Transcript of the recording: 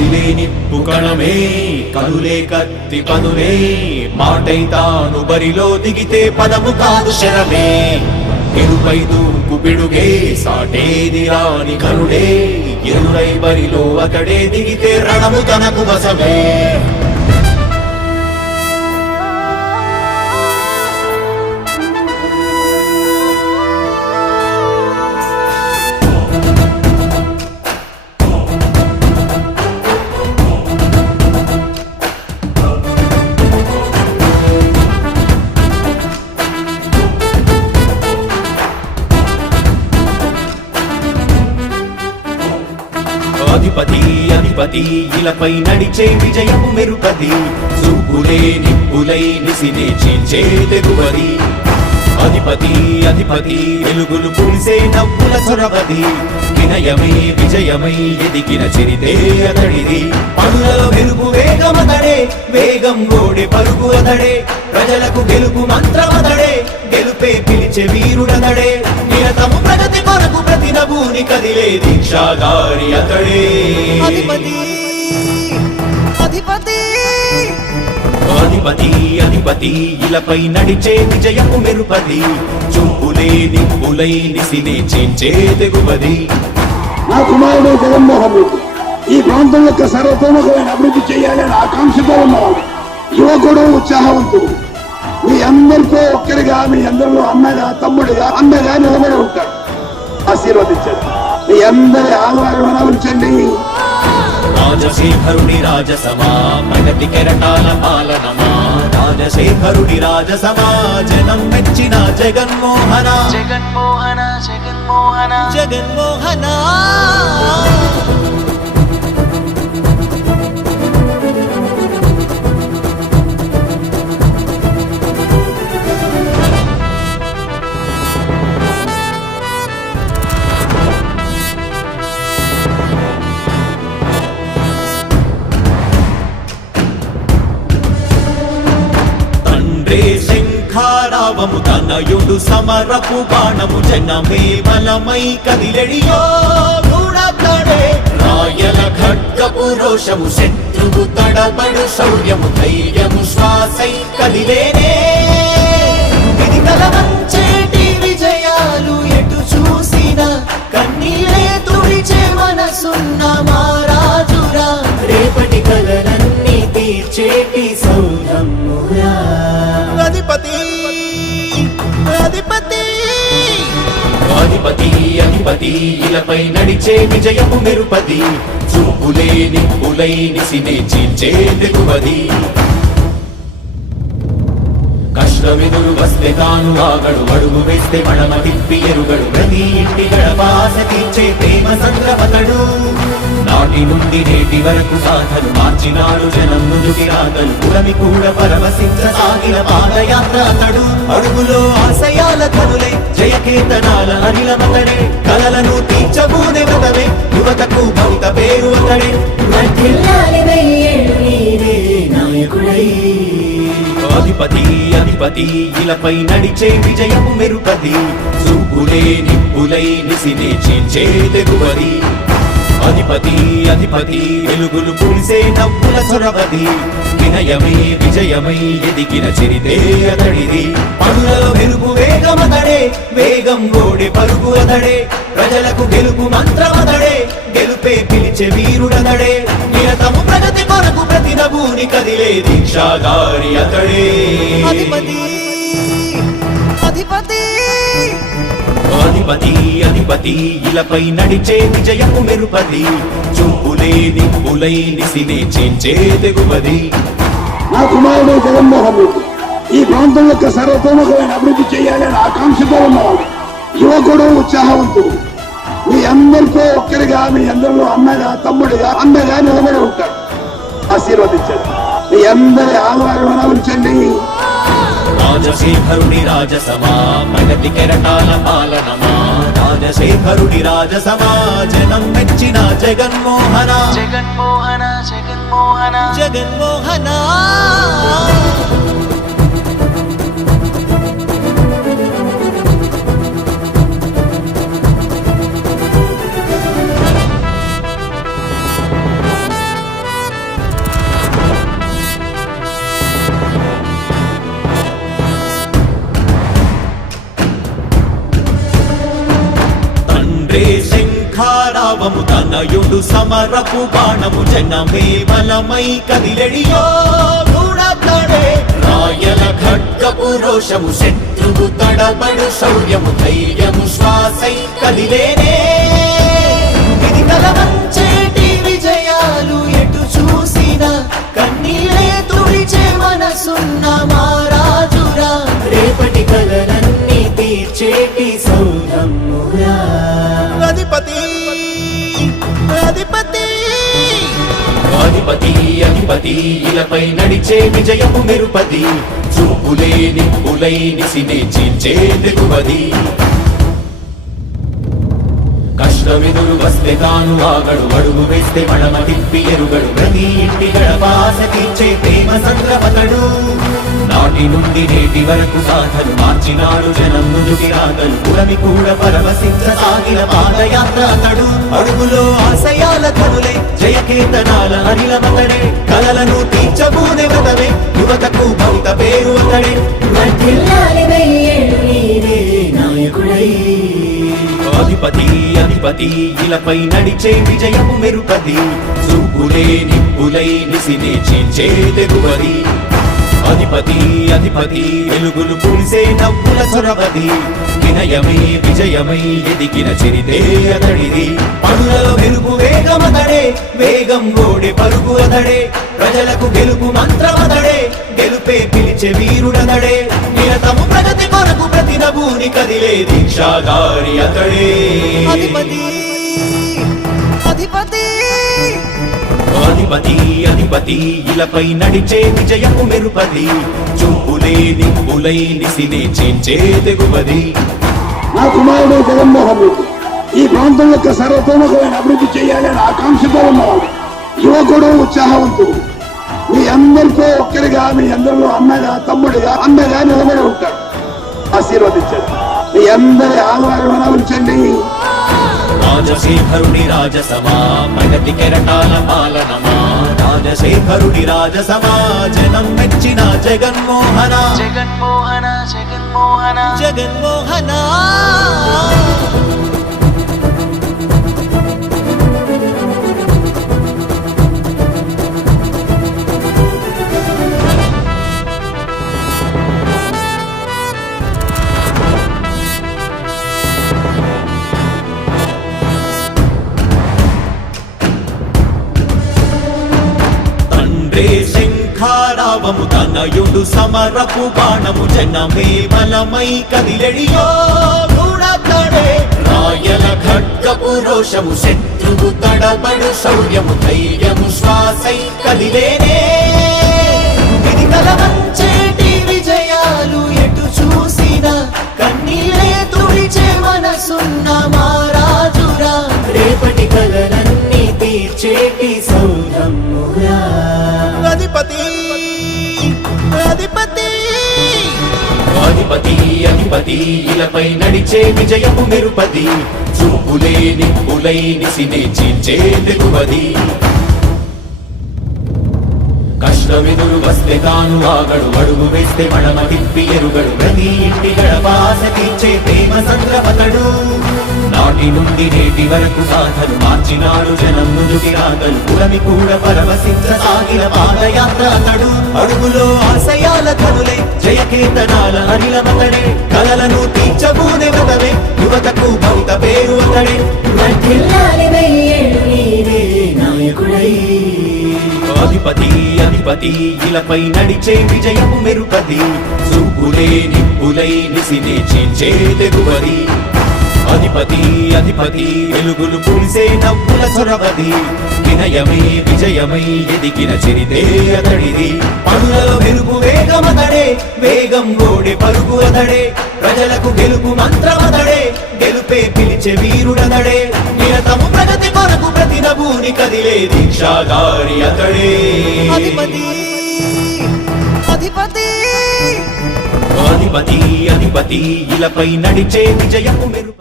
కదిలే నిప్పు కణమే కదులే కత్తి పదులే మాటై తాను బరిలో దిగితే పదము కాదు శరమే ఎరుపై దూకు పిడుగే సాటేది రాని కరుడే ఎరురై బరిలో అతడే దిగితే రణము తనకు వశమే అధిపతి అధిపతి ఇలపై నడిచే విజయము మెరుపది చూపులే నిప్పులై నిసినే చీల్చే తెగువది అధిపతి అధిపతి వెలుగులు పులిసే నవ్వుల చొరవది వినయమే విజయమై ఎదిగిన చరితే అతడిది పనులలో వెలుగు వేగమతడే వేగం గోడే పలుకు అతడే ప్రజలకు గెలుపు మంత్రమతడే గెలుపే పిలిచే వీరుడతడే నిరతము ప్రగతి కొరకు ప్రతి నభూని కదిలే దీక్షాగారి అతడే అధిపతి అధిపతి అధిపతి అధిపతి ఇలపై నడిచే విజయము మెరుపది చూపులే నిప్పులై నిసినే చీల్చే తెగువది నా కుమారుడు జగన్మోహన్ రెడ్డి ఈ ప్రాంతం యొక్క సర్వతోముఖమైన అభివృద్ధి చేయాలని ఆకాంక్షతో ఉన్నవాడు యువకుడు ఉత్సాహవంతుడు మీ అందరితో ఒక్కరిగా మీ అందరిలో అన్నగా తమ్ముడిగా అండగా నిలబడి ఉంటాడు ఆశీర్వదించండి మీ అందరి ఆధారం ఉంచండి రాజశేఖరుడి రాజసమా ప్రగతి కెరటాల పాలనమా రాజశేఖరుడి రాజసమా జనం మెచ్చిన జగన్మోహన జగన్మోహన జగన్మోహన జగన్మోహన శంఖారావము తనయుడు సమరపు బాణము జనమే బలమై కదిలెడియో గూఢాడే రాయల ఖడ్గపు రోషము శత్రువు తడబడు శౌర్యము ధైర్యము శ్వాసై కదిలేనే ఇది కలవంచేటి విజయాలు ఎటు చూసిన కన్నీరే తుడిచే మనసున్న మారాజురా రేపటి కలలన్నీ తీర్చేటి సౌధమురా అధిపతి అధిపతి అధిపతి అధిపతి ఇలపై నడిచే విజయము మెరుపది చూపులే నిప్పులై నిసినే చీల్చే తెగువది కష్టమెదురు వస్తే తాను ఆగడు అడుగు వేస్తే మడమ తిప్పి ఎరుగడు ప్రతి ఇంటి గడపాస తీర్చే ప్రేమ సంద్రపతడు నాటి నుండి నేటి వరకు సాధలు మార్చినాడు జనం నుదుటి రాగలు పురమి కూడా పరవశించసాగిన పాదయాత్ర అతడు అడుగులో ఆశయాల కనులై జయకేతనాల అనిలమతడే కలలను తీర్చబూనే వ్రతమే యువతకు భవిత పేరు అతడే నాయకుడై అధిపతి అధిపతి ఇలపై నడిచే విజయము మెరుపది చూపులే నిప్పులై నిసినే చీల్చే తెగువది అధిపతి అధిపతి వెలుగులు పులిసే నవ్వుల చొరవది వినయమే విజయమై ఎదిగిన చరితే అతడిది పనులలో వెలుగు వేగమతడే వేగం గోడే పలుకు అతడే ప్రజలకు గెలుపు మంత్రమతడే గెలుపే పిలిచే వీరుడతడే నిరతము ప్రగతి కొరకు ప్రతి నభూని కదిలే దీక్షాగారి అతడే అధిపతి అధిపతి అధిపతి అధిపతి ఇలపై నడిచే విజయము మెరుపది చూపులే నిప్పులై నిసినే చీల్చే తెగువది నా కుమారుడు జగన్మోహన్ రెడ్డి ఈ ప్రాంతం యొక్క సర్వతోముఖమైన అభివృద్ధి చేయాలని ఆకాంక్షతో ఉన్నవాడు యువకుడు ఉత్సాహవంతుడు మీ అందరితో ఒక్కరిగా మీ అందరిలో అన్నగా తమ్ముడిగా అండగా నిలబడి ఉంటాడు ఆశీర్వదించండి మీ అందరి ఆధారం ఉంచండి రాజశేఖరుడి రాజసమా ప్రగతి కెరటాల పాలనమా రాజశేఖరుడి రాజసమా జనం మెచ్చిన జగన్మోహన జగన్మోహన జగన్మోహన జగన్మోహన శంఖారావము తనయుడు సమరపు బాణము జనమే బలమై కదిలెడియో గూఢతడే రాయల ఖడ్గపు రోషము శత్రువు తడబడు శౌర్యము ధైర్యము శ్వాసై కదిలేనే ఇది కలవంచేటి విజయాలు ఎటు చూసినా కన్నీరే తుడిచే మనసున్న మారాజురా రేపటి కలలన్నీ తీర్చేటి సౌధమ్మురా అధిపతి అధిపతి అధిపతి అధిపతి ఇలపై నడిచే విజయము మెరుపది చూపులే నిప్పులై నిసినే చీల్చే తెగువది కష్టమెదురు వస్తే తాను ఆగడు అడుగు వేస్తే మడమ తిప్పి ఎరుగడు ప్రతి ఇంటి గడపాస తీర్చే ప్రేమ సంద్రపతడు నాటి నుండి నేటి వరకు సాధలు మార్చినాడు జనం ముందుకి రాగలు పురమి కూడా పరవశించసాగిన పాదయాత్ర అతడు అడుగులో ఆశయాల కనులే జయకేతనాల అనిలమతడే కలలను తీర్చబూనే వ్రతమే యువతకు భవిత పేరు అతడే వర్ధిల్లాలి వెయ్యేళ్ళు నీవే నాయకుడై. అధిపతి అధిపతి ఇలపై నడిచే విజయము మెరుపది చూపులే నిప్పులై నిసినే చీల్చే తెగువది అధిపతి అధిపతి వెలుగులు పులిసే నవ్వుల చొరవది వినయమై విజయమై ఎదిగిన చరితే అతడిది పనులలో వెలుగు వేగమతడే వేగం ఓడే పరుగు అతడే ప్రజలకు గెలుపు మంత్రమతడే గెలుపే పిలిచే వీరుడతడే నిరతము ప్రగతి కొరకు ప్రతి నభూని కదిలే దీక్షాగారి అతడే అధిపతి అధిపతి అధిపతి అధిపతి ఇలపై నడిచే విజయము మెరుపది చూపులే నిప్పులై నిసినే చీల్చే తెగువది నా కుమారుడు జగన్మోహన్ రెడ్డి ఈ ప్రాంతం యొక్క సర్వతోముఖమైన అభివృద్ధి చేయాలని ఆకాంక్షతో ఉన్నవాడు యువకుడు ఉత్సాహవంతుడు మీ అందరితో ఒక్కరిగా మీ అందరిలో అన్నగా తమ్ముడిగా అండగా నిలబడి ఉంటాడు ఆశీర్వదించండి మీ అందరి ఆహ్వానం ఉంచండి రాజశేఖరుడి రాజసమా ప్రగతి కెరటాల పాలనమా రాజశేఖరుడి రాజసమా జనం మెచ్చిన జగన్మోహన జగన్మోహన జగన్మోహన జగన్మోహన తండ్రే శంఖారావము తనయుడు సమరపు బాణము జనమే బలమై కదిలెడియో గూఢతడే రాయల ఖడ్గపు రోషము శత్రువు తడబడు శౌర్యము ధైర్యము శ్వాసై కదిలేనే ఇది కలవంచేటి విజయాలు ఎటు చూసినా కన్నీరే తుడిచే మనసున్న మారాజురా రేపటి కలలన్నీ తీర్చేటి సౌధమ్మురా అధిపతి అధిపతి అధిపతి అధిపతి ఇలపై నడిచే విజయము మెరుపది చూపులే నిప్పులై నిసినే చీల్చే తెగువది కష్టమెదురు వస్తే తాను ఆగడు అడుగు వేస్తే మడమ తిప్పి ఎరుగడు ప్రతి ఇంటి గడపాస తీర్చే ప్రేమ సంద్రపతడు నాటి నుండి నేటి వరకు సాధలు మార్చినాడు జనం ముందుకి రాగలు పురమి కూడా పరవశించసాగిన పాదయాత్ర అతడు అడుగులో ఆశయాల కనులే జయకేతనాల అనిలమతడే కలలను తీర్చబూనే వ్రతమే యువతకు భవిత పేరు అతడే వర్ధిల్లాలి వెయ్యేళ్ళు నీవే నాయకుడై. అధిపతి అధిపతి ఇలపై నడిచే విజయము మెరుపది చూపులే నిప్పులై నిసినే చీల్చే తెగువది అధిపతి అధిపతి వెలుగులు పులిసే నవ్వుల చొరవది వినయమై విజయమై ఎదిగిన చరితే అతడిది పనులలో వెలుగు వేగమతడే వేగం ఓడే పరుగు అతడే ప్రజలకు గెలుపు మంత్రమతడే గెలుపే పిలిచే వీరుడతడే నిరతము ప్రగతి కొరకు ప్రతి నభూని కదిలే దీక్షాగారి అతడే అధిపతి అధిపతి అధిపతి అధిపతి ఇలపై నడిచే విజయము మెరుపది